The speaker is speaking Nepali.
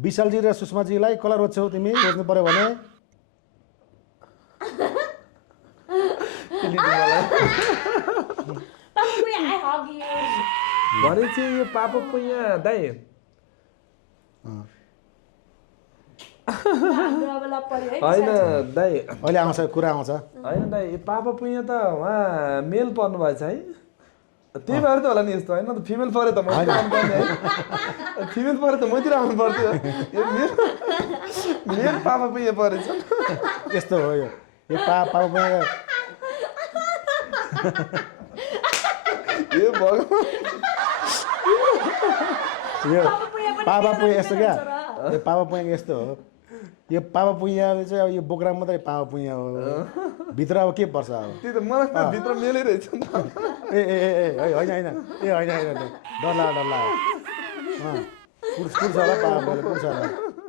विशालजी र सुषमाजीलाई कसलाई रोज्छौ तिमी रोज्नु पर्यो भने भनेपछि यो पापा पुइया दाइ होइन दाइ अहिले आउँछ कुरा आउँछ होइन दाइ पापा पुइया त उहाँ मेल पर्नु भएछ है त्यही भएर त होला नि यस्तो होइन त फिमेल पऱ्यो त मैतिर आउनुपर्ने है फिमेल पऱ्यो त मैतिर आउनु पर्थ्यो यो मेल पापा पुइया परेछ यस्तो हो यो पापा यो भगवान् यो पापा पुइया यस्तो क्या यो पापा पुइया यस्तो हो यो पापा पुइयाले चाहिँ अब यो बोक्रा मात्रै पापा पुइया हो भित्र अब के पर्छ अब त्यही त मलाई त भित्र मेलै रहेछ नि त ए ए ए होइन होइन ए होइन होइन डर लाग्यो कुर्छ होला पापा पुइयाले कुर्छ होला